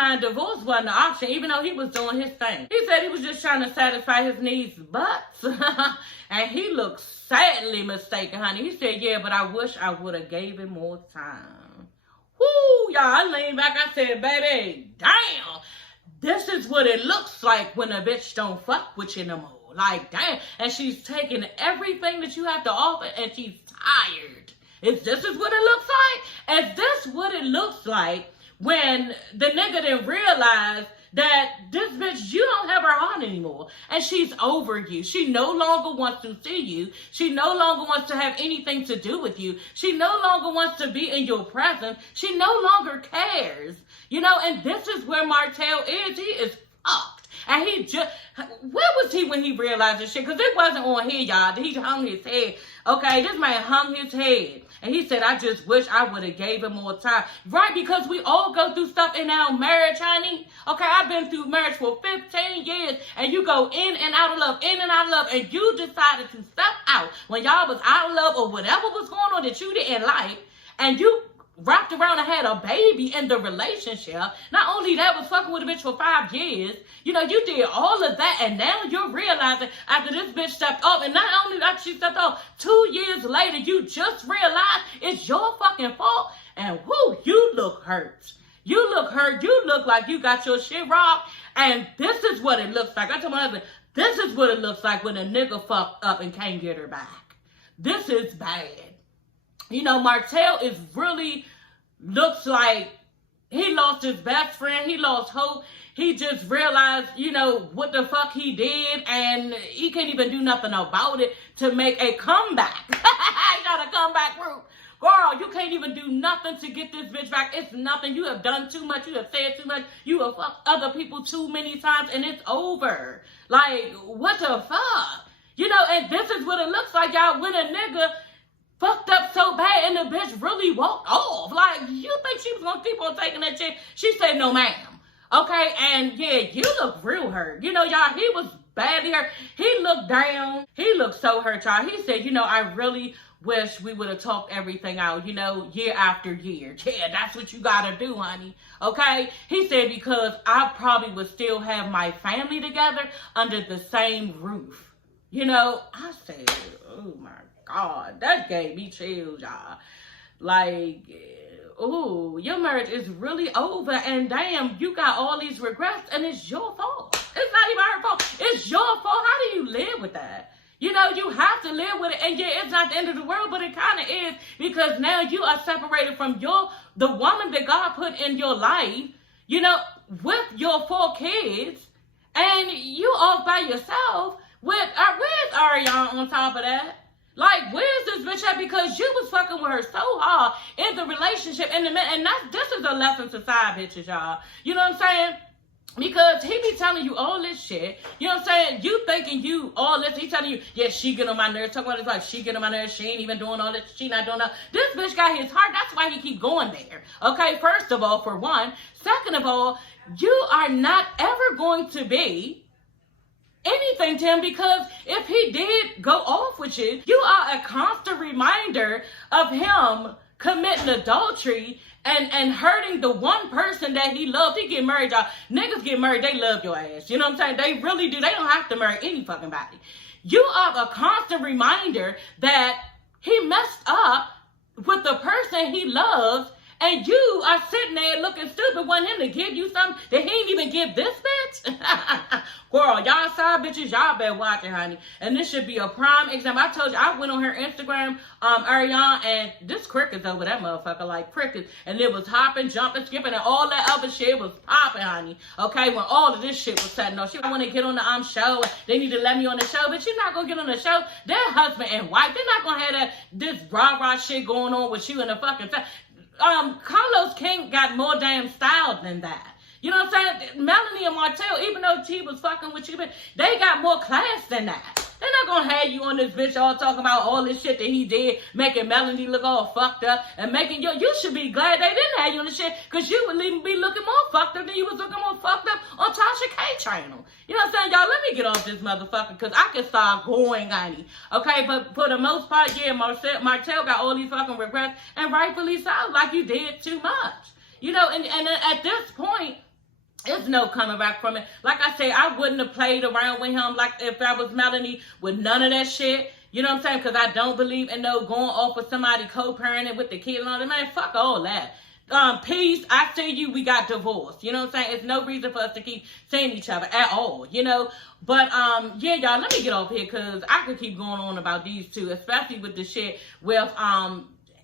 mind, divorce wasn't an option, even though he was doing his thing. He said he was just trying to satisfy his needs, but, and he looked sadly mistaken, honey. He said, yeah, but I wish I would have gave him more time. Woo, y'all, I leaned back, I said, baby, damn. This is what it looks like when a bitch don't fuck with you no more. Like, damn. And she's taking everything that you have to offer, and she's tired. This is what it looks like? Is this what it looks like when the nigga didn't realize that this bitch, you don't have her on anymore, and she's over you. She no longer wants to see you. She no longer wants to have anything to do with you. She no longer wants to be in your presence. She no longer cares. You know, and this is where Martell is. He is fucked. And he just, where was he when he realized this shit? Because it wasn't on here, y'all. He hung his head. Okay, this man hung his head. And he said, I just wish I would have gave him more time. Right, because we all go through stuff in our marriage, honey. Okay, I've been through marriage for 15 years. And you go in and out of love, in and out of love. And you decided to step out when y'all was out of love or whatever was going on that you didn't like. And you wrapped around and had a baby in the relationship. Not only that, was fucking with a bitch for 5 years. You know, you did all of that, and now you're realizing after this bitch stepped off, and not only that she stepped off, 2 years later, you just realized it's your fucking fault, and whoo, you look hurt. You look hurt. You look like you got your shit robbed, and this is what it looks like. I told my husband, this is what it looks like when a nigga fucked up and can't get her back. This is bad. You know, Martell is really, looks like he lost his best friend. He lost hope. He just realized, you know, what the fuck he did, and he can't even do nothing about it to make a comeback. He got a comeback route. Girl, you can't even do nothing to get this bitch back. It's nothing. You have done too much. You have said too much. You have fucked other people too many times, and it's over. Like, what the fuck? You know, and this is what it looks like, y'all, when a nigga fucked up so bad and the bitch really walked off. Like, you think she was gonna keep on taking that shit? She said, no, ma'am. Okay, and yeah, you look real hurt. You know, y'all, he was badly hurt. He looked down. He looked so hurt, y'all. He said, you know, I really wish we would have talked everything out, you know, year after year. Yeah, that's what you gotta do, honey. Okay? He said, because I probably would still have my family together under the same roof. You know, I said, oh my God, that gave me chills, y'all. Like, ooh, your marriage is really over, and damn, you got all these regrets, and it's your fault. It's not even her fault. It's your fault. How do you live with that? You know, you have to live with it, and yeah, it's not the end of the world, but it kind of is, because now you are separated from the woman that God put in your life, you know, with your 4 kids, and you off by yourself with, where's Ariana on top of that? Like, where's this bitch at? Because you was fucking with her so hard in the relationship. And this is a lesson to side bitches, y'all. You know what I'm saying? Because he be telling you all this shit. You know what I'm saying? You thinking you all this. He telling you, yeah, she get on my nerves. Talking about it like she get on my nerves. She ain't even doing all this. She not doing that. This bitch got his heart. That's why he keep going there. Okay, first of all, for one. Second of all, you are not ever going to be anything to him, because if he did go off with you, you are a constant reminder of him committing adultery and hurting the one person that he loved. He get married, y'all. Niggas get married, they love your ass. You know what I'm saying? They really do. They don't have to marry any fucking body. You are a constant reminder that he messed up with the person he loves, and you are sitting there looking stupid, wanting him to give you something that he ain't even give this bitch. Girl, y'all side bitches, y'all better watch it, honey. And this should be a prime example. I told you, I went on her Instagram, Ariana, and this crickets over that motherfucker like crickets. And it was hopping, jumping, skipping, and all that other shit was popping, honey. Okay, when all of this shit was setting off. She want to get on the show, and they need to let me on the show, but you're not going to get on the show. They're husband and wife. They're not going to have this rah-rah shit going on with you in the fucking Carlos King got more damn style than that. You know what I'm saying? Melanie and Martell, even though she was fucking with you, but they got more class than that. They're not gonna have you on this bitch all talking about all this shit that he did, making Melanie look all fucked up, and making you should be glad they didn't have you on the shit, because you would even be looking more fucked up than you was looking more fucked up on Tasha K channel. You know what I'm saying? Y'all, let me get off this motherfucker, because I can start going, honey. Okay, but for the most part, yeah, Martell got all these fucking regrets, and rightfully so, like you did too much. You know, and at this point, There's no coming back from it. Like I said, I wouldn't have played around with him like if I was Melanie with none of that shit. You know what I'm saying? Because I don't believe in no going off with somebody co-parenting with the kid and all that. Man, fuck all that. Peace, I see you, we got divorced. You know what I'm saying? It's no reason for us to keep seeing each other at all, you know? But, yeah, y'all, let me get off here because I could keep going on about these two, especially with the shit with,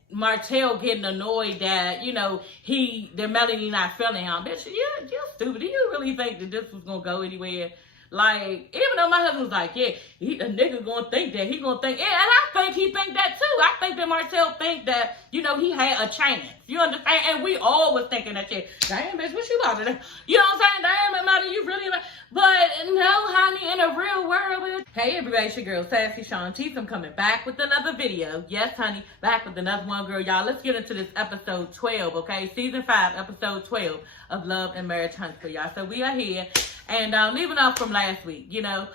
Martell getting annoyed that, you know, that Melanie not feeling him. Bitch, you're stupid. Do you really think that this was going to go anywhere? Like, even though my husband's like, yeah, a nigga gonna think that, he gonna think, yeah, and I think he think that too. I think that Martell think that, you know, he had a chance. You understand? And we all was thinking that shit. Damn, bitch, what you about to do? You know what I'm saying? Damn, Melanie, you really like, but no, honey, in the real world, bitch. Hey, everybody, it's your girl, Sassy Shantice. I'm coming back with another video. Yes, honey, back with another one, girl. Y'all, let's get into this episode 12, okay? Season 5, episode 12 of Love and Marriage Huntsville, y'all. So we are here. And leaving off from last week, you know,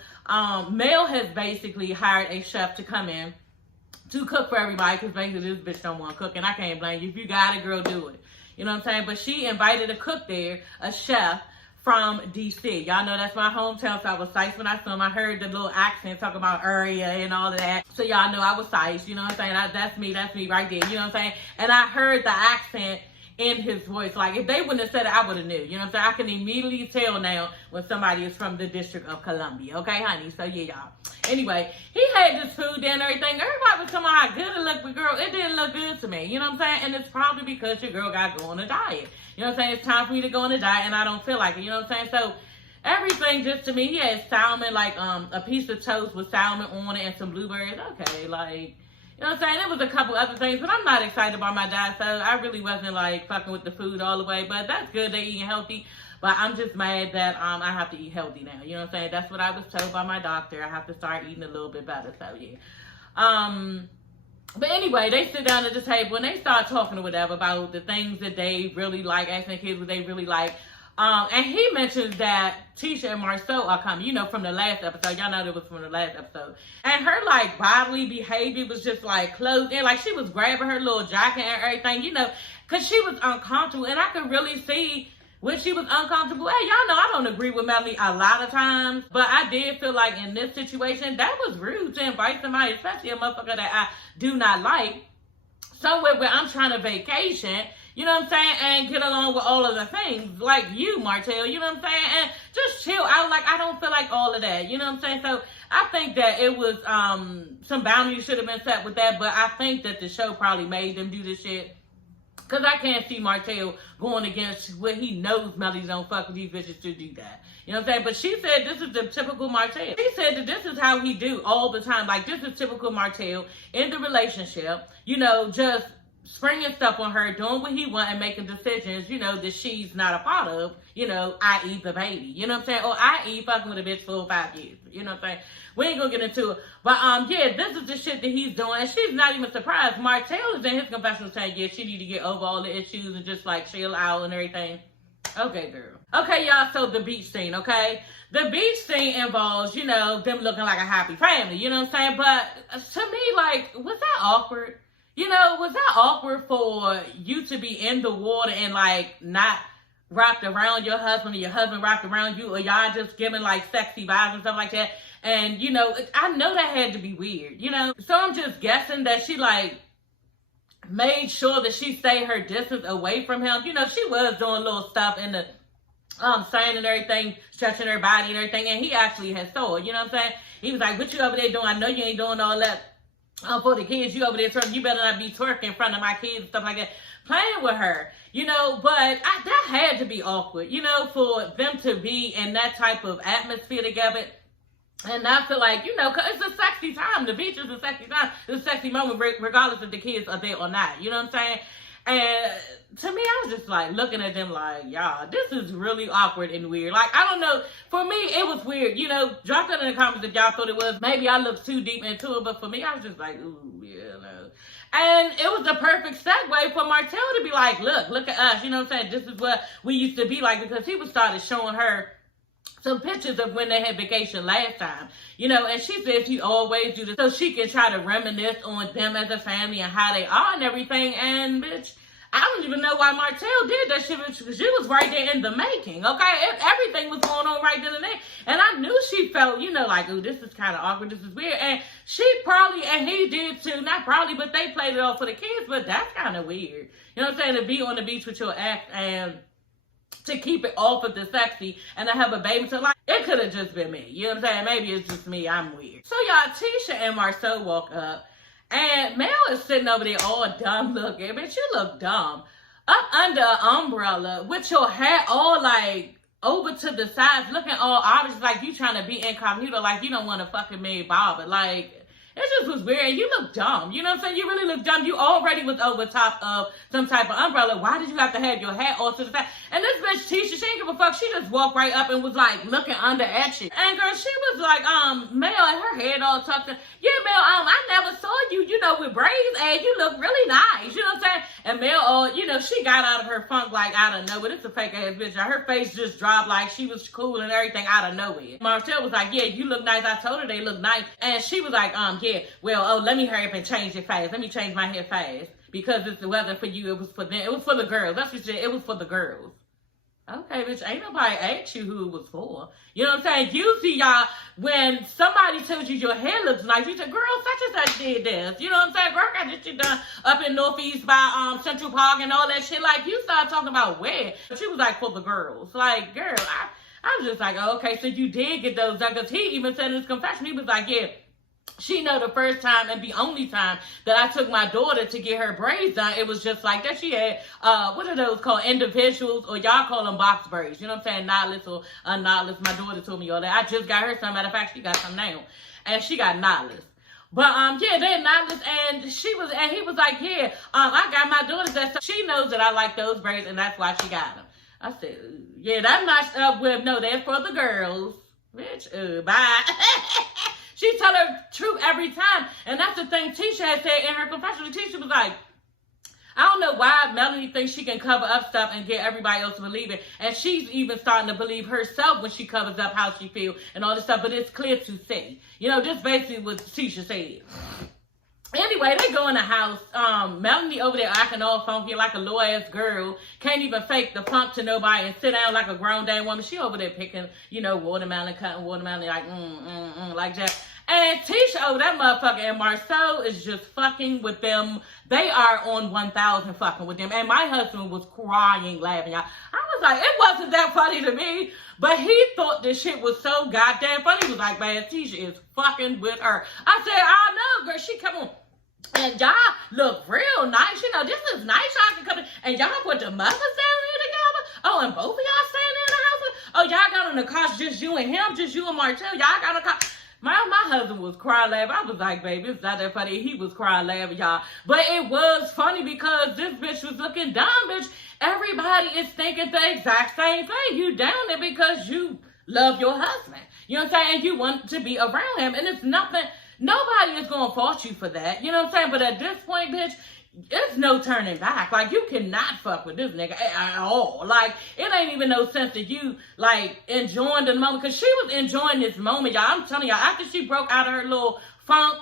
Mel has basically hired a chef to come in to cook for everybody because basically this bitch don't want to cook. And I can't blame you. If you got it, girl, do it. You know what I'm saying? But she invited a cook there, a chef from D.C. Y'all know that's my hometown, so I was psyched when I saw him. I heard the little accent talking about area and all of that. So y'all know I was psyched, you know what I'm saying? That's me right there, you know what I'm saying? And I heard the accent in his voice. Like, if they wouldn't have said it, I would have knew. You know what I'm saying? I can immediately tell now when somebody is from the District of Columbia. Okay, honey? So, yeah, y'all. Anyway, he had this food there and everything. Everybody was talking about how good it looked, but girl, it didn't look good to me. You know what I'm saying? And it's probably because your girl got to go on a diet. You know what I'm saying? It's time for me to go on a diet, and I don't feel like it. You know what I'm saying? So, everything just to me, he had salmon, like a piece of toast with salmon on it and some blueberries. Okay, like, you know what I'm saying? There was a couple other things, but I'm not excited about my diet, so I really wasn't, like, fucking with the food all the way. But that's good, they eating healthy. But I'm just mad that I have to eat healthy now. You know what I'm saying? That's what I was told by my doctor. I have to start eating a little bit better, so yeah. But anyway, they sit down at the table, and they start talking or whatever about the things that they really like, asking kids what they really like. And he mentions that Tisha and Marceau are coming, you know, from the last episode. Y'all know that was from the last episode. And her, like, bodily behavior was just, like, closed in. Like, she was grabbing her little jacket and everything, you know, because she was uncomfortable. And I could really see when she was uncomfortable. Hey, y'all know I don't agree with Melanie a lot of times. But I did feel like in this situation, that was rude to invite somebody, especially a motherfucker that I do not like, somewhere where I'm trying to vacation. You know what I'm saying? And get along with all of the things. Like you, Martell. You know what I'm saying? And just chill out. Like, I don't feel like all of that. You know what I'm saying? So, I think that it was, some boundaries should have been set with that. But I think that the show probably made them do this shit. Because I can't see Martell going against what he knows Melly's don't fuck with these bitches to do that. You know what I'm saying? But she said this is the typical Martell. She said that this is how he do all the time. Like, this is typical Martell in the relationship. You know, just springing stuff on her, doing what he want and making decisions, you know, that she's not a part of, you know, i.e. the baby. You know what I'm saying? Or i.e. fucking with a bitch for 5 years. You know what I'm saying? We ain't gonna get into it. But, yeah, this is the shit that he's doing. And she's not even surprised. Martell is in his confessional saying, yeah, she need to get over all the issues and just, like, chill out and everything. Okay, girl. Okay, y'all, so the beach scene, okay? The beach scene involves, you know, them looking like a happy family. You know what I'm saying? But to me, like, was that awkward? You know, was that awkward for you to be in the water and, like, not wrapped around your husband or your husband wrapped around you, or y'all just giving, like, sexy vibes and stuff like that? And, you know, I know that had to be weird, you know? So I'm just guessing that she, like, made sure that she stayed her distance away from him. You know, she was doing little stuff in the sand and everything, stretching her body and everything, and he actually had saw it, you know what I'm saying? He was like, what you over there doing? I know you ain't doing all that. For the kids, you over there twerking, you better not be twerking in front of my kids and stuff like that, playing with her, you know, but that had to be awkward, you know, for them to be in that type of atmosphere together. And I feel like, you know, 'cause it's a sexy time. The beach is a sexy time. It's a sexy moment, regardless if the kids are there or not, you know what I'm saying? And to me, I was just like looking at them like, y'all, this is really awkward and weird. Like, I don't know. For me, it was weird. You know, drop that in the comments if y'all thought it was. Maybe I looked too deep into it, but for me, I was just like, ooh, yeah, no. And it was the perfect segue for Martell to be like, look at us. You know what I'm saying? This is what we used to be like, because he was started showing her some pictures of when they had vacation last time, you know, and she says she always do this so she can try to reminisce on them as a family and how they are and everything. And bitch, I don't even know why Martell did that shit, because she was right there in the making, okay? Everything was going on right then and there. And I knew she felt, like, ooh, this is kind of awkward, this is weird. And she probably, and he did too, not probably, but they played it off for the kids, but that's kind of weird. You know what I'm saying? To be on the beach with your ex and to keep it off of the sexy and to have a baby. So, like, it could have just been me. You know what I'm saying? Maybe it's just me. I'm weird. So, y'all, Tisha and Marceau walk up. And Mel is sitting over there all dumb looking. Bitch, you look dumb. Up under an umbrella with your hat all, like, over to the sides, looking all obvious, like you trying to be incognito, like you don't want to fucking me bother. Like, it just was weird. And you look dumb. You know what I'm saying? You really look dumb. You already was over top of some type of umbrella. Why did you have to have your hat all to the side? And this bitch, Tisha, she didn't give a fuck. She just walked right up and was like looking under at you. And girl, she was like, Mel, and her head all tucked in. Yeah, Mel, I never saw you, with braids, and you look really nice. You know what I'm saying? And Mel, she got out of her funk like out of nowhere. It's a fake ass bitch. Her face just dropped like she was cool and everything out of nowhere. Marcel was like, yeah, you look nice. I told her they look nice. And she was like, yeah, well, let me hurry up and change it fast. Let me change my hair fast. Because it's the weather for you. It was for them. It was for the girls. That's what she said. It was for the girls. Okay, bitch, ain't nobody asked you who it was for. You know what I'm saying? Usually, y'all, when somebody tells you your hair looks nice, you say, girl, such and such did this. You know what I'm saying? Girl, I got this shit done up in Northeast by Central Park and all that shit. Like, you start talking about where. She was like, for the girls. Like, girl, I was just like, oh, okay, so you did get those done. Because he even said in his confession, he was like, yeah, she know the first time and the only time that I took my daughter to get her braids done, it was just like that. She had, what are those called? Individuals, or y'all call them box braids. You know what I'm saying? Knotless or unknotless. My daughter told me all that. I just got her some. Matter of fact, she got some now. And she got knotless. But, yeah, they're knotless. And he was like, yeah, I got my daughter that. So she knows that I like those braids, and that's why she got them. I said, yeah, that's not up with, no, they're for the girls. Bitch, bye. She tell her truth every time. And that's the thing Tisha had said in her confession. Tisha was like, I don't know why Melanie thinks she can cover up stuff and get everybody else to believe it. And she's even starting to believe herself when she covers up how she feels and all this stuff. But it's clear to see. This basically what Tisha said. Anyway, they go in the house. Melanie over there acting all funky like a low-ass girl. Can't even fake the funk to nobody and sit down like a grown damn woman. She over there picking, watermelon, cutting watermelon like, like that. And Tisha over that motherfucker and Marceau is just fucking with them. They are on 1,000 fucking with them. And my husband was crying, laughing, y'all. I was like, it wasn't that funny to me. But he thought this shit was so goddamn funny. He was like, man, Tisha is fucking with her. I said, I know, girl. She come on. And y'all look real nice. This is nice. Y'all can come in. And y'all put the mothers down here together. Oh, and both of y'all standing in the house. Oh, y'all got on the couch, just you and him, just you and Martell. Y'all got on the couch. My husband was crying laughing. I was like, baby, it's not that funny. He was crying laughing, y'all. But it was funny because this bitch was looking dumb, bitch. Everybody is thinking the exact same thing. You down there because you love your husband. You know what I'm saying? And you want to be around him. And it's nothing. Nobody is going to fault you for that. You know what I'm saying? But at this point, bitch, it's no turning back. Like, you cannot fuck with this nigga at all. Like, it ain't even no sense of you, like, enjoying the moment. Because she was enjoying this moment, y'all. I'm telling y'all, after she broke out of her little funk,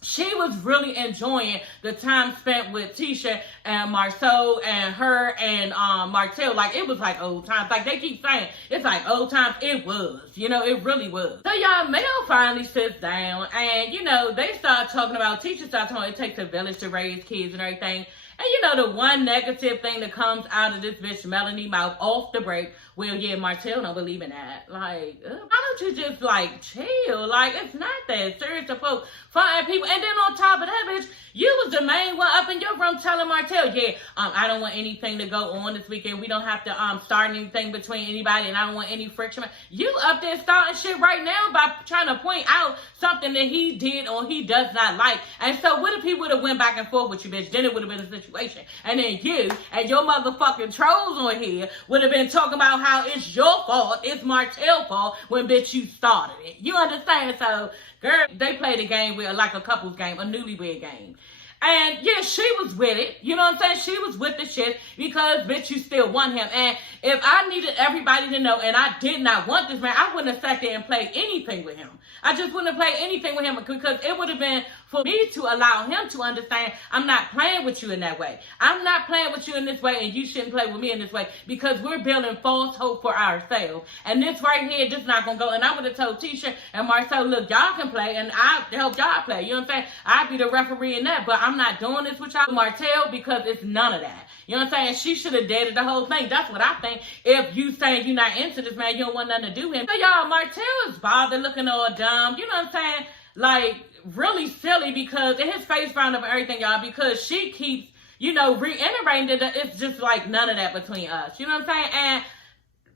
she was really enjoying the time spent with Tisha and Marceau and her and Martell. Like, it was like old times. Like, they keep saying, it's like old times. It was. It really was. So, y'all, Mel finally sits down and, they start talking about, Tisha starts talking, it takes a village to raise kids and everything. And, the one negative thing that comes out of this bitch Melanie mouth off the break, well, yeah, Martell don't believe in that. Like, why don't you just, like, chill? Like, it's not that serious to folks find people. And then on top of that, bitch, you was the main one up in your room telling Martell, yeah, I don't want anything to go on this weekend. We don't have to start anything between anybody, and I don't want any friction. You up there starting shit right now by trying to point out something that he did or he does not like. And so what if he would have went back and forth with you, bitch? Then it would have been a situation. And then you and your motherfucking trolls on here would have been talking about how it's your fault, it's Martell's fault, when bitch you started it. You understand? So, girl, they played a game with like a couples game, a newlywed game. And yeah, she was with it. You know what I'm saying? She was with the shit because, bitch, you still want him. And if I needed everybody to know and I did not want this man, I wouldn't have sat there and played anything with him. I just wouldn't have played anything with him because it would have been for me to allow him to understand I'm not playing with you in that way. I'm not playing with you in this way, and you shouldn't play with me in this way, because we're building false hope for ourselves. And this right here, just not going to go. And I would have told Tisha and Marcel, look, y'all can play, and I help y'all play. You know what I'm saying? I'd be the referee in that, but I'm not doing this with y'all, Martell, because it's none of that. You know what I'm saying? She should have deaded the whole thing. That's what I think. If you saying you're not into this man, you don't want nothing to do with him. So y'all, Martell is bothered, looking all dumb. You know what I'm saying? Like, really silly, because in his face round up and everything, y'all, because she keeps, you know, reiterating that it's just like none of that between us. You know what I'm saying? And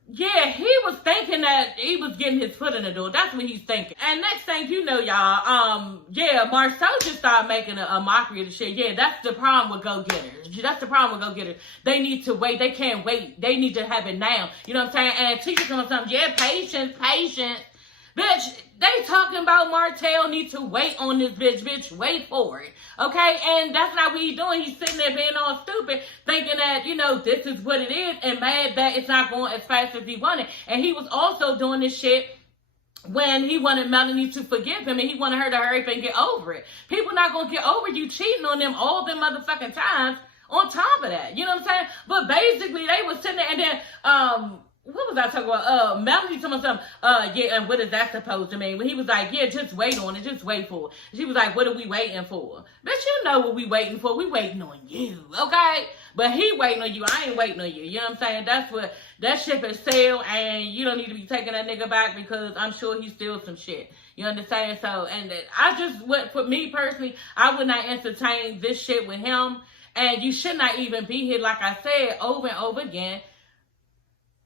yeah, he was thinking that he was getting his foot in the door. That's what he's thinking. And next thing you know, y'all, yeah, Marcel just started making a mockery of the shit. Yeah, that's the problem with go-getters. That's the problem with go-getters. They need to wait. They can't wait. They need to have it now. You know what I'm saying? And teachers doing something. Yeah, patience. Bitch, they talking about Martell need to wait on this bitch, wait for it, okay? And that's not what he's doing. He's sitting there being all stupid, thinking that, you know, this is what it is, and mad that it's not going as fast as he wanted. And he was also doing this shit when he wanted Melanie to forgive him, and he wanted her to hurry up and get over it. People not going to get over you cheating on them all them motherfucking times on top of that. You know what I'm saying? But basically, they was sitting there, and then, what was I talking about? Melanie told me something. Yeah, and what is that supposed to mean? When he was like, yeah, just wait on it. Just wait for it. She was like, what are we waiting for? Bitch, you know what we waiting for. We waiting on you, okay? But he waiting on you. I ain't waiting on you. You know what I'm saying? That's what, that ship is sailed, and you don't need to be taking that nigga back, because I'm sure he steals some shit. You understand? So, and I just, for me personally, I would not entertain this shit with him. And you should not even be here, like I said, over and over again,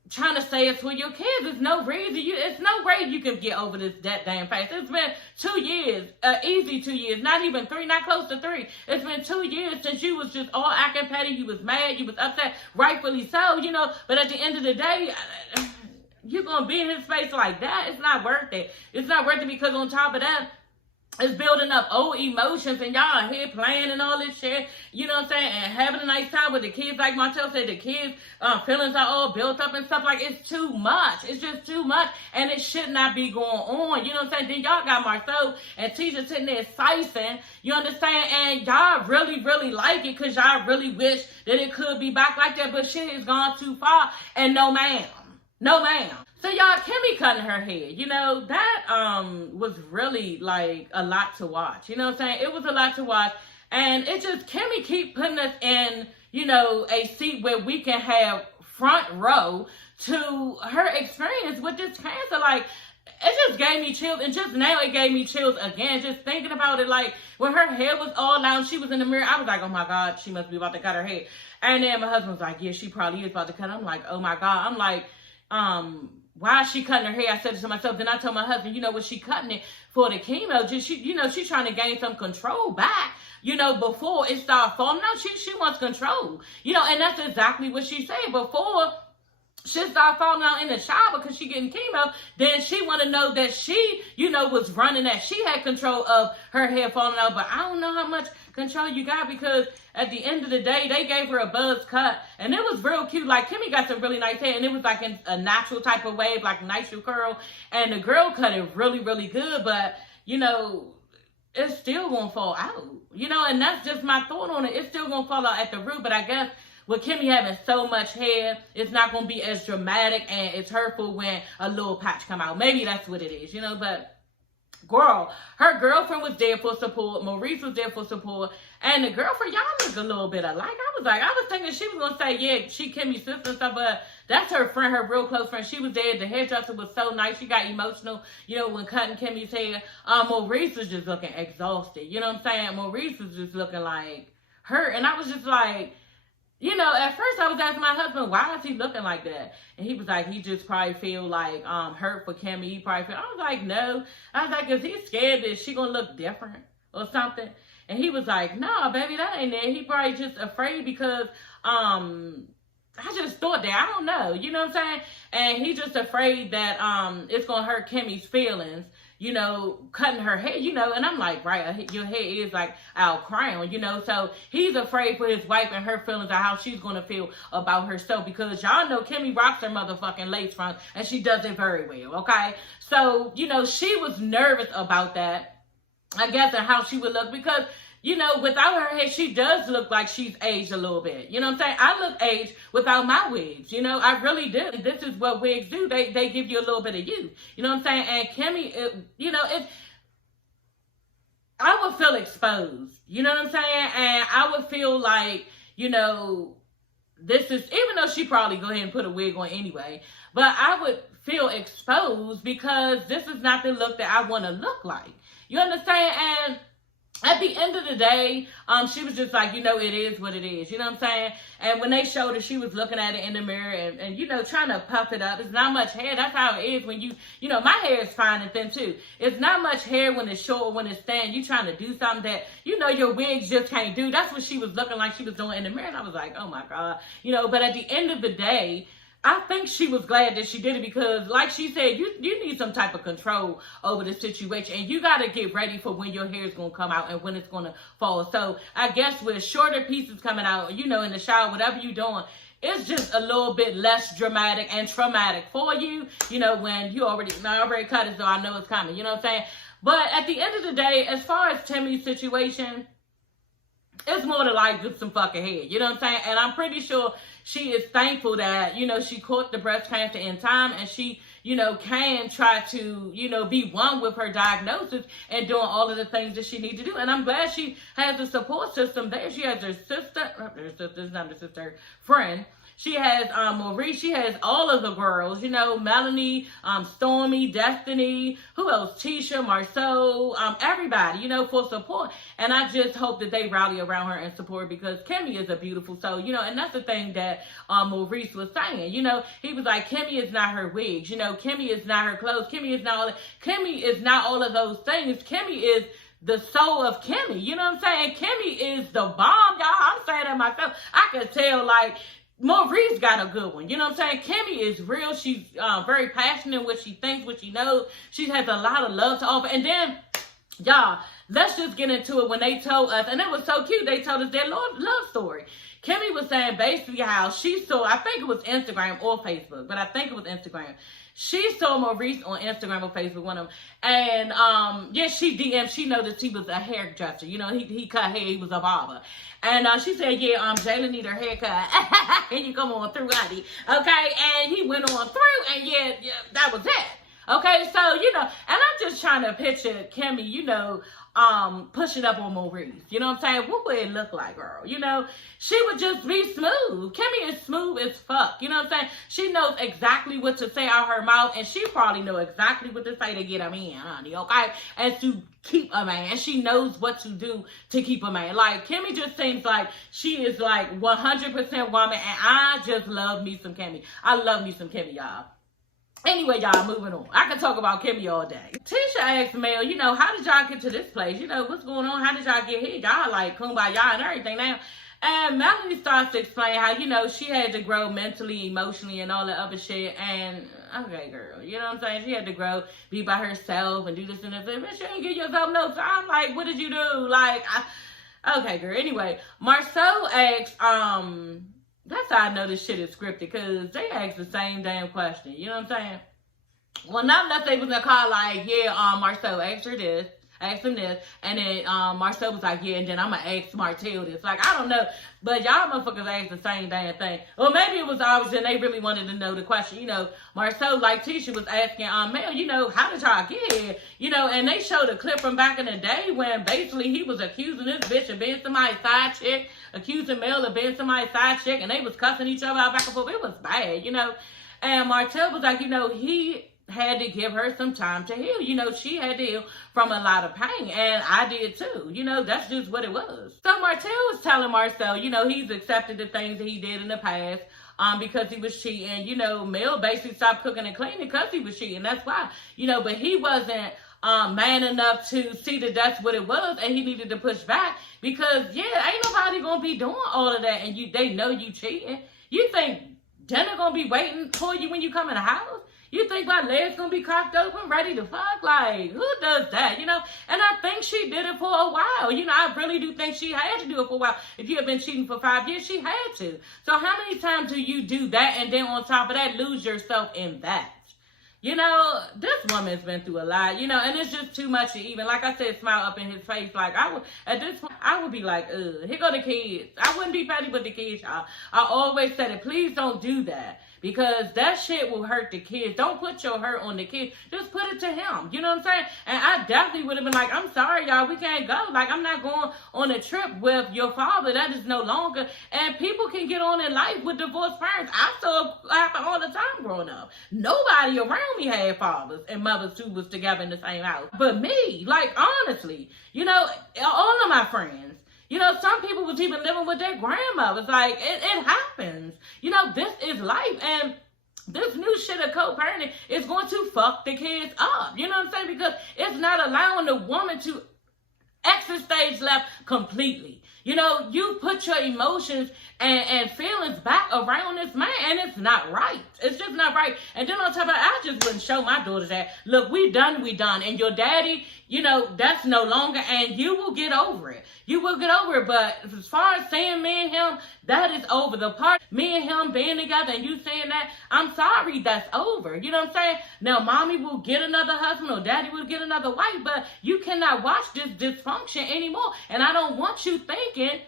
trying to say it's for your kids. There's no reason it's no way you can get over that damn face. It's been 2 years, easy 2 years, not even 3, not close to 3. It's been 2 years since you was just all acting petty. You was mad, you was upset, rightfully so, you know. But at the end of the day, you're gonna be in his face like that. It's not worth it. It's not worth it, because on top of that, it's building up old emotions, and y'all are here playing and all this shit, you know what I'm saying, and having a nice time with the kids. Like Martell said, the kids' feelings are all built up and stuff. Like, it's too much. It's just too much, and it should not be going on, you know what I'm saying? Then y'all got Marcel and Tisha sitting there sicing, you understand, and y'all really, really like it, because y'all really wish that it could be back like that, but shit has gone too far, and no ma'am. No ma'am. So y'all, Kimmy cutting her hair, you know, that was really like a lot to watch. You know what I'm saying? It was a lot to watch. And it just, Kimmy keep putting us in, you know, a seat where we can have front row to her experience with this cancer. Like, it just gave me chills, and just now it gave me chills again, just thinking about it. Like, when her hair was all out, she was in the mirror, I was like, oh my God, she must be about to cut her hair. And then my husband was like, yeah, she probably is about to cut. I'm like, oh my God. I'm like, why is she cutting her hair? I said it to myself. Then I told my husband, you know what, she cutting it for the chemo. Just, she, you know, she's trying to gain some control back, you know, before it starts falling out. She wants control, you know, and that's exactly what she said. Before she started falling out in the shower because she getting chemo, then she want to know that she, you know, was running, that she had control of her hair falling out. But I don't know how much control you got, because at the end of the day, they gave her a buzz cut, and it was real cute. Like, Kimmy got some really nice hair, and it was like in a natural type of wave, like a natural curl, and the girl cut it really, really good. But, you know, it's still gonna fall out, you know, and that's just my thought on it. It's still gonna fall out at the root, but I guess with Kimmy having so much hair, it's not going to be as dramatic, and it's hurtful when a little patch come out. Maybe that's what it is, you know, but girl, her girlfriend was there for support. Maurice was there for support. And the girlfriend, y'all look a little bit alike. I was thinking she was going to say, yeah, she Kimmy's sister and stuff, but that's her friend, her real close friend. She was there. The hairdresser was so nice. She got emotional, you know, when cutting Kimmy's hair. Maurice was just looking exhausted. You know what I'm saying? Maurice was just looking like hurt. And I was just like, you know, at first I was asking my husband, why is he looking like that? And he was like, he just probably feel like hurt for Kimmy. He probably feel, I was like, no. I was like, is he scared that she gonna look different or something? And he was like, no, baby, that ain't it. He probably just afraid because I just thought that, I don't know, you know what I'm saying? And he just afraid that it's gonna hurt Kimmy's feelings, you know, cutting her hair, you know, and I'm like, right, your hair is like our crown, you know, so he's afraid for his wife and her feelings of how she's going to feel about herself, because y'all know Kimmy rocks her motherfucking lace front, and she does it very well, okay? So, you know, she was nervous about that. I guess, and how she would look, because, you know, without her hair, she does look like she's aged a little bit. You know what I'm saying? I look aged without my wigs. You know, I really do. This is what wigs do. They give you a little bit of you. You know what I'm saying? And Kimmy, you know, I would feel exposed. You know what I'm saying? And I would feel like, you know, this is, even though she probably go ahead and put a wig on anyway, but I would feel exposed because this is not the look that I want to look like. You understand? And at the end of the day, she was just like, you know, it is what it is. You know what I'm saying? And when they showed her, she was looking at it in the mirror and you know, trying to puff it up. It's not much hair. That's how it is when you know, my hair is fine and thin too. It's not much hair when it's short or when it's thin. You trying to do something that, you know, your wigs just can't do. That's what she was looking like she was doing in the mirror. And I was like, oh my God. You know, but at the end of the day, I think she was glad that she did it because, like she said, you need some type of control over the situation. And you got to get ready for when your hair is going to come out and when it's going to fall. So I guess with shorter pieces coming out, you know, in the shower, whatever you're doing, it's just a little bit less dramatic and traumatic for you, you know, when you already cut it, so I know it's coming. You know what I'm saying? But at the end of the day, as far as Timmy's situation, it's more to like just some fucking hair. You know what I'm saying? And I'm pretty sure she is thankful that, you know, she caught the breast cancer in time and she, you know, can try to, you know, be one with her diagnosis and doing all of the things that she needs to do. And I'm glad she has a support system there. She has her friend. She has Maurice. She has all of the girls, you know, Melanie, Stormy, Destiny, who else? Tisha, Marceau, everybody, you know, for support. And I just hope that they rally around her and support her because Kimmy is a beautiful soul, you know, and that's the thing that Maurice was saying. You know, he was like, Kimmy is not her wigs, you know, Kimmy is not her clothes, Kimmy is not all of those things. Kimmy is the soul of Kimmy, you know what I'm saying? Kimmy is the bomb, y'all. I'm saying that myself. I could tell, like, Maurice got a good one. You know what I'm saying? Kimmy is real. She's very passionate in what she thinks, what she knows. She has a lot of love to offer. And then, y'all, let's just get into it when they told us. And it was so cute. They told us their love story. Kimmy was saying basically how she saw, I think it was Instagram or Facebook, but I think it was Instagram. She saw Maurice on Instagram or Facebook, one of them. And, yeah, she DM'd. She noticed he was a hairdresser. You know, he cut hair. He was a barber. And she said, yeah, Jayla need her haircut. And you come on through, honey. Okay? And he went on through, and yeah, that was it. Okay? So, you know, and I'm just trying to picture Kimmy, you know, pushing up on Maurice. You know what I'm saying? What would it look like, girl? You know, she would just be smooth. Kimmy is smooth as fuck. You know what I'm saying? She knows exactly what to say out her mouth, and she probably know exactly what to say to get him in, honey, okay? And to keep a man. She knows what to do to keep a man. Like, Kimmy just seems like she is like 100% woman, and I just love me some Kimmy. I love me some Kimmy, y'all. Anyway, y'all, moving on. I can talk about Kimmy all day. Tisha asked Mel, you know, how did y'all get to this place? You know, what's going on? How did y'all get here? Y'all like kumbaya and everything now. And Melanie starts to explain how, you know, she had to grow mentally, emotionally, and all the other shit. And, okay, girl, you know what I'm saying? She had to grow, be by herself, and do this and this. And bitch, you ain't give yourself no time. Like, what did you do? Like, okay, girl. Anyway, Marceau asked, that's how I know this shit is scripted, because they asked the same damn question. You know what I'm saying? Well, not unless they was in the car like, yeah, Marceau asked her this, asked him this, and then Marceau was like, yeah, and then I'm going to ask Martell this. Like, I don't know, but y'all motherfuckers asked the same damn thing. Or maybe it was obvious and they really wanted to know the question. You know, Marceau, like Tisha was asking Mel, you know, how did y'all get here? You know, and they showed a clip from back in the day when basically he was accusing this bitch of being somebody's side chick, accusing Mel of being somebody's side chick, and they was cussing each other out back and forth. It was bad, you know. And Martell was like, you know, he had to give her some time to heal. You know, she had to heal from a lot of pain, and I did too. You know, that's just what it was. So Martell was telling Marceau, you know, he's accepted the things that he did in the past because he was cheating. You know, Mel basically stopped cooking and cleaning because he was cheating. That's why, you know, but he wasn't man enough to see that that's what it was, and he needed to push back because, yeah, ain't nobody gonna be doing all of that, and they know you cheating. You think dinner gonna be waiting for you when you come in the house? You think my legs gonna be cocked open, ready to fuck? Like, who does that, you know? And I think she did it for a while. You know, I really do think she had to do it for a while. If you have been cheating for 5 years, she had to. So how many times do you do that and then on top of that, lose yourself in that? You know, this woman's been through a lot, you know, and it's just too much to even, like I said, smile up in his face. Like, I would, at this point, I would be like, here go the kids. I wouldn't be petty with the kids, y'all. I always said it, please don't do that. Because that shit will hurt the kids. Don't put your hurt on the kids. Just put it to him. You know what I'm saying? And I definitely would have been like, I'm sorry, y'all. We can't go. Like, I'm not going on a trip with your father. That is no longer. And people can get on in life with divorced parents. I saw it happen all the time growing up. Nobody around me had fathers and mothers who was together in the same house. But me, like, honestly, you know, all of my friends. You know, some people was even living with their grandmothers. Like, it happens. You know, this is life. And this new shit of co-parenting is going to fuck the kids up. You know what I'm saying? Because it's not allowing the woman to exit stage left completely. You know, you put your emotions and feelings back around this man, and it's not right. It's just not right. And then on top of that, I just wouldn't show my daughters that, look, we done. And your daddy, you know, that's no longer, and you will get over it. You will get over it. But as far as saying me and him, that is over. The part, me and him being together and you saying that, I'm sorry, that's over. You know what I'm saying? Now, mommy will get another husband or daddy will get another wife, but you cannot watch this dysfunction anymore. And I don't want you thinking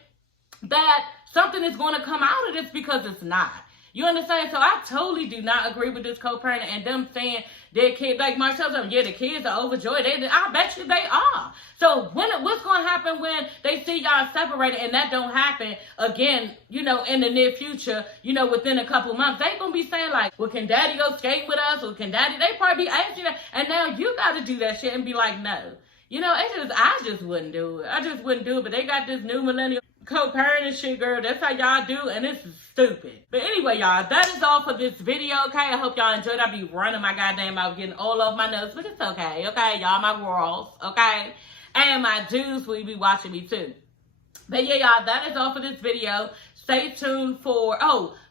that something is going to come out of this, because it's not. You understand? So I totally do not agree with this co-parenting and them saying their kids, like Marcel said, yeah, the kids are overjoyed. I bet you they are. So what's going to happen when they see y'all separated and that don't happen again, you know, in the near future, you know, within a couple months? They going to be saying like, well, can daddy go skate with us? Or can daddy, they probably be asking that. And now you got to do that shit and be like, no. You know, I just wouldn't do it. I just wouldn't do it. But they got this new millennial co-parenting shit, girl. That's how y'all do, and this is stupid. But anyway, y'all, that is all for this video, okay? I hope y'all enjoyed. I be running my goddamn mouth, getting all over my notes, but it's okay, okay? Y'all my girls, okay? And my Jews will be watching me too. But yeah, y'all, that is all for this video. Stay tuned for,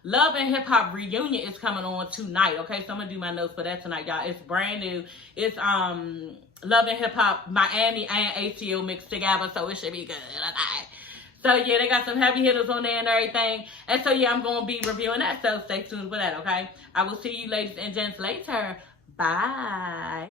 Love and Hip Hop Reunion is coming on tonight, okay? So I'm gonna do my notes for that tonight, y'all. It's brand new. It's Love and Hip Hop Miami and ATL mixed together, so it should be good, okay? So yeah, they got some heavy hitters on there and everything. And so yeah, I'm going to be reviewing that, so stay tuned for that, okay? I will see you ladies and gents later. Bye.